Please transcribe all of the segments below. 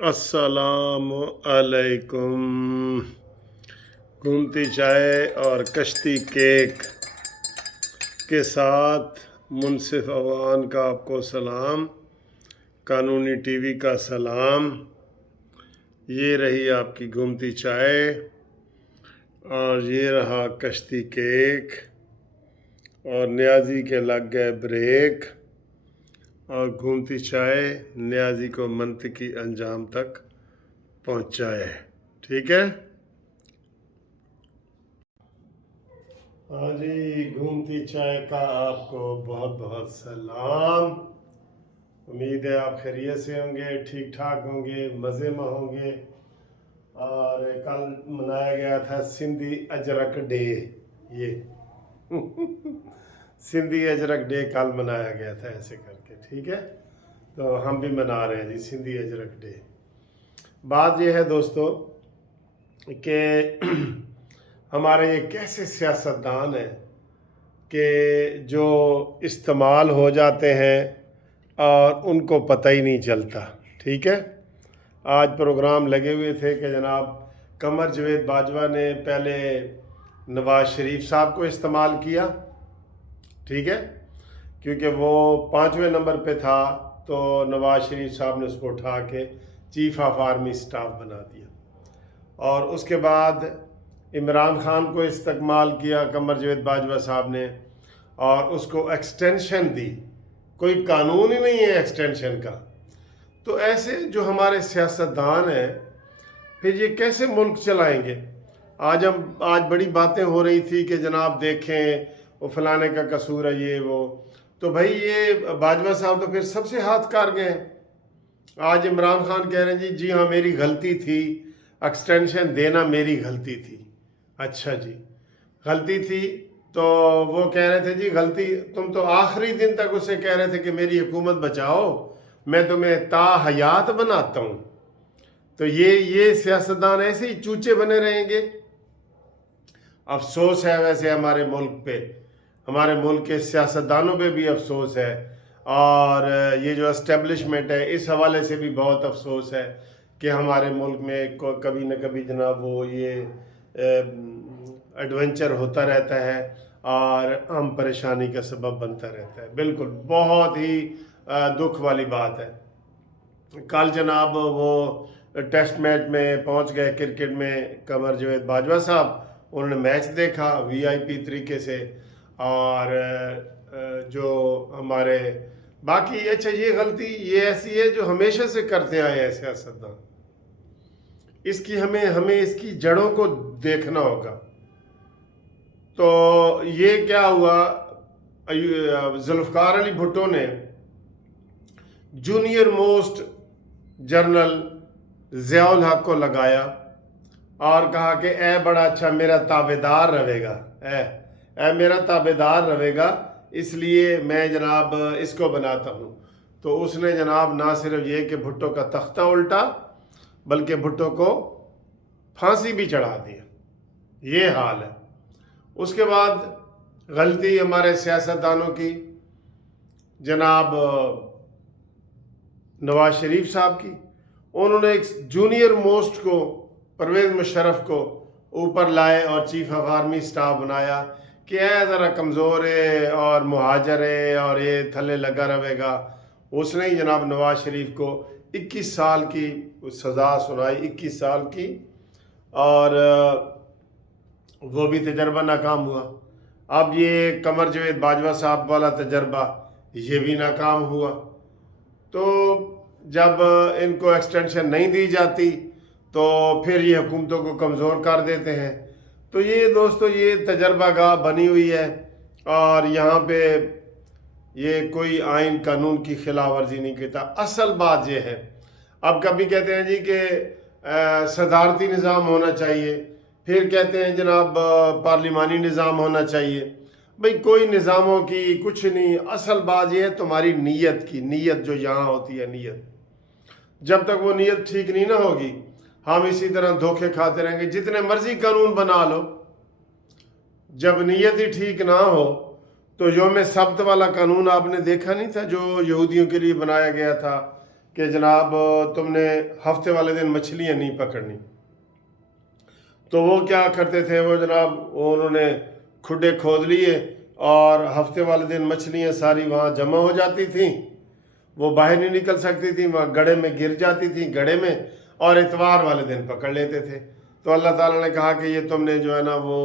السلام علیکم۔ گھومتی چائے اور کشتی کیک کے ساتھ منصف اوان کا آپ کو سلام، قانونی ٹی وی کا سلام۔ یہ رہی آپ کی گھومتی چائے اور یہ رہا کشتی کیک، اور نیازی کے لگ گئے بریک، اور گھومتی چائے نیازی کو منطقی انجام تک پہنچائے۔ ٹھیک ہے؟ ہاں جی، گھومتی چائے کا آپ کو بہت بہت سلام۔ امید ہے آپ خیریت سے ہوں گے، ٹھیک ٹھاک ہوں گے، مزے میں ہوں گے۔ اور کل منایا گیا تھا سندھی اجرک ڈے۔ یہ سندھی اجرک ڈے کل منایا گیا تھا ایسے کر کے، ٹھیک ہے؟ تو ہم بھی منا رہے ہیں جی سندھی اجرک ڈے۔ بات یہ ہے دوستو کہ ہمارے یہ کیسے سیاستدان ہیں کہ جو استعمال ہو جاتے ہیں اور ان کو پتہ ہی نہیں چلتا، ٹھیک ہے؟ آج پروگرام لگے ہوئے تھے کہ جناب قمر جاوید باجوہ نے پہلے نواز شریف صاحب کو استعمال کیا، ٹھیک ہے؟ کیونکہ وہ 5ویں نمبر پہ تھا تو نواز شریف صاحب نے اس کو اٹھا کے چیف آف آرمی سٹاف بنا دیا، اور اس کے بعد عمران خان کو استعمال کیا قمر جاوید باجوہ صاحب نے، اور اس کو ایکسٹینشن دی۔ کوئی قانون ہی نہیں ہے ایکسٹینشن کا۔ تو ایسے جو ہمارے سیاستدان ہیں پھر یہ کیسے ملک چلائیں گے؟ آج بڑی باتیں ہو رہی تھی کہ جناب دیکھیں وہ فلانے کا قصور ہے، یہ وہ، تو بھائی یہ باجوہ صاحب تو پھر سب سے ہاتھ کار گئے ہیں۔ آج عمران خان کہہ رہے ہیں جی ہاں میری غلطی تھی، ایکسٹینشن دینا میری غلطی تھی۔ اچھا جی، غلطی تھی تو وہ کہہ رہے تھے جی غلطی، تم تو آخری دن تک اسے کہہ رہے تھے کہ میری حکومت بچاؤ، میں تمہیں تا حیات بناتا ہوں۔ تو یہ سیاستدان ایسے ہی چوچے بنے رہیں گے۔ افسوس ہے ویسے ہمارے ملک پہ، ہمارے ملک کے سیاستدانوں پہ بھی افسوس ہے، اور یہ جو اسٹیبلشمنٹ ہے اس حوالے سے بھی بہت افسوس ہے کہ ہمارے ملک میں کبھی نہ کبھی جناب وہ یہ ایڈونچر ہوتا رہتا ہے اور ہم پریشانی کا سبب بنتا رہتا ہے۔ بالکل بہت ہی دکھ والی بات ہے۔ کل جناب وہ ٹیسٹ میچ میں پہنچ گئے کرکٹ میں قمر جاوید باجوہ صاحب، انہوں نے میچ دیکھا وی آئی پی طریقے سے، اور جو ہمارے باقی اچھا یہ غلطی یہ ایسی ہے جو ہمیشہ سے کرتے آئے ہیں سیاستدان، اس کی ہمیں اس کی جڑوں کو دیکھنا ہوگا۔ تو یہ کیا ہوا، ذوالفقار علی بھٹو نے جونیئر موسٹ جنرل ضیاء الحق کو لگایا اور کہا کہ اے بڑا اچھا میرا تابعدار رہے گا، اے میرا تابعدار رہے گا، اس لیے میں جناب اس کو بناتا ہوں۔ تو اس نے جناب نہ صرف یہ کہ بھٹو کا تختہ الٹا بلکہ بھٹو کو پھانسی بھی چڑھا دیا۔ یہ حال ہے۔ اس کے بعد غلطی ہمارے سیاستدانوں کی، جناب نواز شریف صاحب کی، انہوں نے ایک جونیئر موسٹ کو پرویز مشرف کو اوپر لائے اور چیف آف آرمی سٹاف بنایا کہ اے ذرا کمزور ہے اور مہاجر ہے اور یہ تھلے لگا رہے گا۔ اس نے ہی جناب نواز شریف کو 21 سال کی سزا سنائی، 21 سال کی، اور وہ بھی تجربہ ناکام ہوا۔ اب یہ قمر جاوید باجوہ صاحب والا تجربہ یہ بھی ناکام ہوا۔ تو جب ان کو ایکسٹینشن نہیں دی جاتی تو پھر یہ حکومتوں کو کمزور کر دیتے ہیں۔ تو یہ دوستو یہ تجربہ گاہ بنی ہوئی ہے، اور یہاں پہ یہ کوئی آئین قانون کی خلاف ورزی نہیں کرتا۔ اصل بات یہ ہے، اب کبھی کہتے ہیں جی کہ صدارتی نظام ہونا چاہیے، پھر کہتے ہیں جناب پارلیمانی نظام ہونا چاہیے۔ بھئی کوئی نظاموں کی کچھ نہیں، اصل بات یہ ہے تمہاری نیت کی، نیت جو یہاں ہوتی ہے نیت۔ جب تک وہ نیت ٹھیک نہیں نہ ہوگی ہم اسی طرح دھوکے کھاتے رہیں گے، جتنے مرضی قانون بنا لو، جب نیت ہی ٹھیک نہ ہو تو یوم سبت والا قانون آپ نے دیکھا نہیں تھا جو یہودیوں کے لیے بنایا گیا تھا کہ جناب تم نے ہفتے والے دن مچھلیاں نہیں پکڑنی، تو وہ کیا کرتے تھے، وہ جناب انہوں نے کھڈے کھود لیے اور ہفتے والے دن مچھلیاں ساری وہاں جمع ہو جاتی تھیں، وہ باہر نہیں نکل سکتی تھیں، وہاں گڑھے میں گر جاتی تھیں گڑھے میں، اور اتوار والے دن پکڑ لیتے تھے۔ تو اللہ تعالیٰ نے کہا کہ یہ تم نے جو ہے نا وہ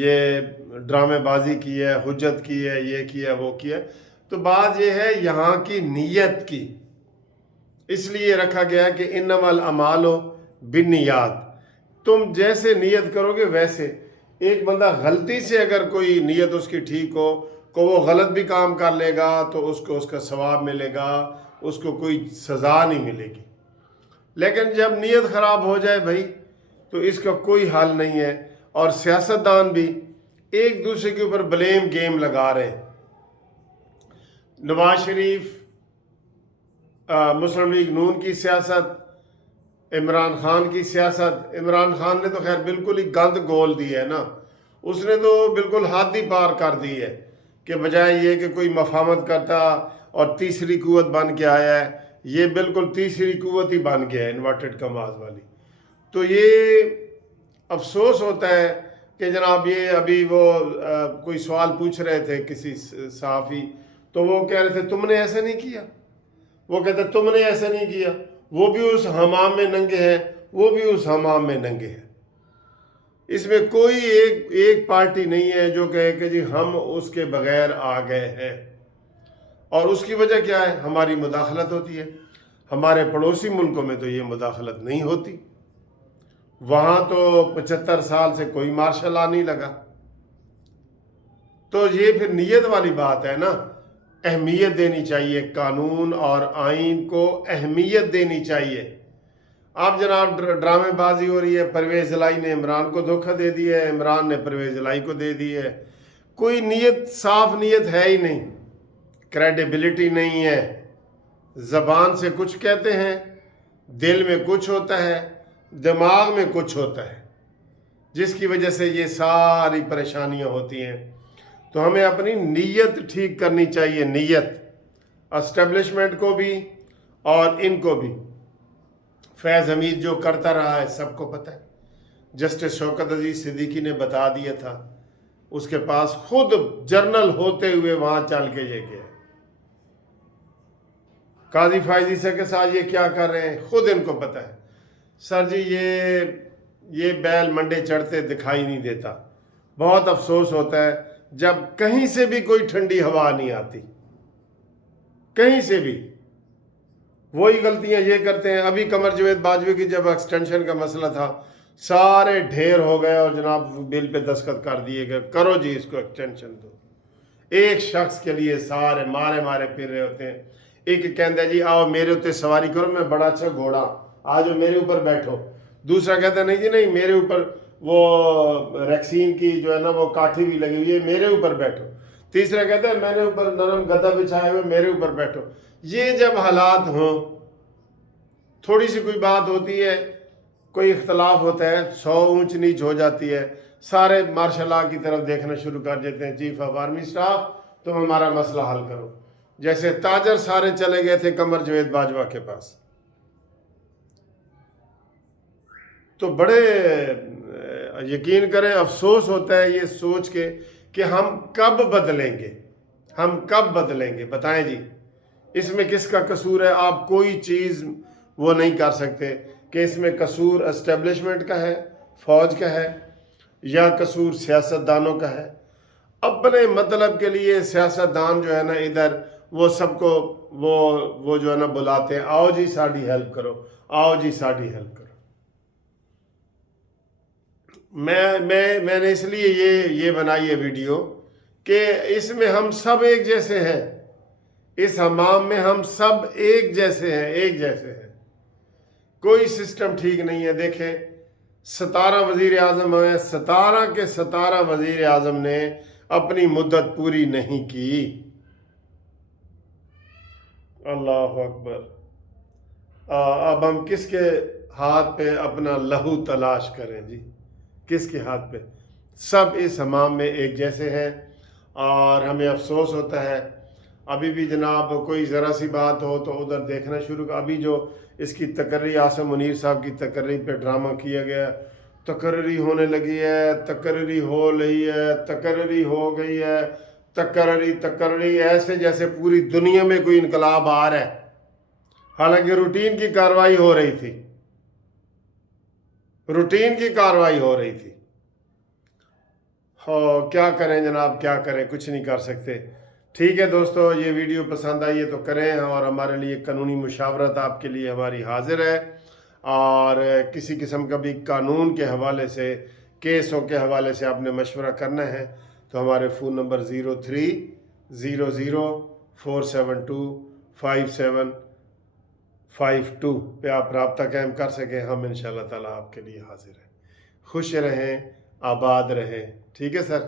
یہ ڈرامے بازی کی ہے، حجت کی ہے، یہ کیا وہ کیا۔ تو بات یہ ہے یہاں کی نیت کی، اس لیے رکھا گیا کہ انما الاعمال بالنیات، تم جیسے نیت کرو گے ویسے۔ ایک بندہ غلطی سے اگر کوئی نیت اس کی ٹھیک ہو کو وہ غلط بھی کام کر لے گا تو اس کو اس کا ثواب ملے گا، اس کو کوئی سزا نہیں ملے گی۔ لیکن جب نیت خراب ہو جائے بھائی تو اس کا کوئی حل نہیں ہے۔ اور سیاستدان بھی ایک دوسرے کے اوپر بلیم گیم لگا رہے ہیں۔ نواز شریف، مسلم لیگ نون کی سیاست، عمران خان کی سیاست۔ عمران خان نے تو خیر بالکل ہی گند گول دی ہے نا، اس نے تو بالکل حد ہی پار کر دی ہے کہ بجائے یہ کہ کوئی مفاہمت کرتا اور تیسری قوت بن کے آیا ہے، یہ بالکل تیسری قوت ہی بن گیا ہے، انورٹڈ کماز والی۔ تو یہ افسوس ہوتا ہے کہ جناب یہ ابھی وہ کوئی سوال پوچھ رہے تھے کسی صحافی، تو وہ کہہ رہے تھے تم نے ایسے نہیں کیا، وہ کہتے تم نے ایسے نہیں کیا، وہ بھی اس حمام میں ننگے ہیں، وہ بھی اس حمام میں ننگے ہیں۔ اس میں کوئی ایک پارٹی نہیں ہے جو کہے کہ جی ہم اس کے بغیر آ گئے ہیں۔ اور اس کی وجہ کیا ہے؟ ہماری مداخلت ہوتی ہے۔ ہمارے پڑوسی ملکوں میں تو یہ مداخلت نہیں ہوتی، وہاں تو 75 سال سے کوئی مارشل لا نہیں لگا۔ تو یہ پھر نیت والی بات ہے نا، اہمیت دینی چاہیے، قانون اور آئین کو اہمیت دینی چاہیے۔ اب جناب ڈرامے بازی ہو رہی ہے، پرویز الہی نے عمران کو دھوکہ دے دیا ہے، عمران نے پرویز الہی کو دے دی ہے۔ کوئی نیت، صاف نیت ہے ہی نہیں، کریڈیبلٹی نہیں ہے۔ زبان سے کچھ کہتے ہیں، دل میں کچھ ہوتا ہے، دماغ میں کچھ ہوتا ہے، جس کی وجہ سے یہ ساری پریشانیاں ہوتی ہیں۔ تو ہمیں اپنی نیت ٹھیک کرنی چاہیے، نیت اسٹیبلشمنٹ کو بھی اور ان کو بھی۔ فیض حمید جو کرتا رہا ہے سب کو پتہ ہے، جسٹس شوکت عزیز صدیقی نے بتا دیا تھا، اس کے پاس خود جرنل ہوتے ہوئے وہاں چل کے یہ گیا۔ قاضی فائز عیسیٰ کے ساتھ یہ کیا کر رہے ہیں خود ان کو پتہ ہے۔ سر جی یہ بیل منڈے چڑھتے دکھائی نہیں دیتا۔ بہت افسوس ہوتا ہے جب کہیں سے بھی کوئی ٹھنڈی ہوا نہیں آتی، کہیں سے بھی وہی غلطیاں یہ کرتے ہیں۔ ابھی قمر جاوید باجوی کی جب ایکسٹینشن کا مسئلہ تھا، سارے ڈھیر ہو گئے اور جناب بل پہ دستخط کر دیے گئے، کرو جی اس کو ایکسٹینشن دو۔ ایک شخص کے لیے سارے مارے پھر رہے ہوتے ہیں۔ ایک کہتا ہے جی آؤ میرے اوپر سواری کرو، میں بڑا اچھا گھوڑا، آجو میرے اوپر بیٹھو۔ دوسرا کہتا ہے نہیں جی نہیں، میرے اوپر وہ ریکسین کی جو ہے نا وہ کاٹھی بھی لگی ہوئی ہے، میرے اوپر بیٹھو۔ تیسرا کہتا ہے میں نے اوپر نرم گدا بچھائے ہوئے، میرے اوپر بیٹھو۔ یہ جب حالات ہوں، تھوڑی سی کوئی بات ہوتی ہے، کوئی اختلاف ہوتا ہے، 100 اونچ نیچ ہو جاتی ہے، سارے مارشل لا کی طرف دیکھنا شروع کر دیتے ہیں، چیف آف آرمی سٹاف تم ہمارا مسئلہ حل کرو۔ جیسے تاجر سارے چلے گئے تھے قمر جاوید باجوہ کے پاس۔ تو بڑے یقین کریں افسوس ہوتا ہے یہ سوچ کے کہ ہم کب بدلیں گے، ہم کب بدلیں گے، بتائیں جی اس میں کس کا قصور ہے؟ آپ کوئی چیز وہ نہیں کر سکتے کہ اس میں قصور اسٹیبلشمنٹ کا ہے، فوج کا ہے، یا قصور سیاستدانوں کا ہے۔ اپنے مطلب کے لیے سیاستدان جو ہے نا ادھر وہ سب کو وہ جو ہے نا بلاتے ہیں، آؤ جی ساڑی ہیلپ کرو، آؤ جی ساڑی ہیلپ کرو۔ میں نے اس لیے یہ بنائی ہے ویڈیو کہ اس میں ہم سب ایک جیسے ہیں، اس حمام میں ہم سب ایک جیسے ہیں، ایک جیسے ہیں۔ کوئی سسٹم ٹھیک نہیں ہے۔ دیکھیں 17 وزیر اعظم ہیں، 17 کے 17 وزیر اعظم نے اپنی مدت پوری نہیں کی۔ اللہ اکبر۔ اب ہم کس کے ہاتھ پہ اپنا لہو تلاش کریں جی؟ کس کے ہاتھ پہ؟ سب اس حمام میں ایک جیسے ہیں، اور ہمیں افسوس ہوتا ہے ابھی بھی جناب کوئی ذرا سی بات ہو تو ادھر دیکھنا شروع ابھی جو اس کی تقرری عاصم منیر صاحب کی تقرری پہ ڈرامہ کیا گیا، تقرری ہونے لگی ہے، تقرری ہو رہی ہے، تقرری ہو گئی ہے، تقرری ایسے جیسے پوری دنیا میں کوئی انقلاب آ رہا ہے، حالانکہ روٹین کی کارروائی ہو رہی تھی، روٹین کی کارروائی ہو رہی تھی۔ کیا کریں جناب، کیا کریں، کچھ نہیں کر سکتے۔ ٹھیک ہے دوستو، یہ ویڈیو پسند آئی ہے تو کریں، اور ہمارے لیے قانونی مشاورت آپ کے لیے ہماری حاضر ہے، اور کسی قسم کا بھی قانون کے حوالے سے، کیسوں کے حوالے سے آپ نے مشورہ کرنا ہے تو ہمارے فون نمبر 0300472572 پہ آپ رابطہ قائم کر سکیں، ہم انشاءاللہ تعالی آپ کے لیے حاضر ہیں۔ خوش رہیں، آباد رہیں، ٹھیک ہے سر۔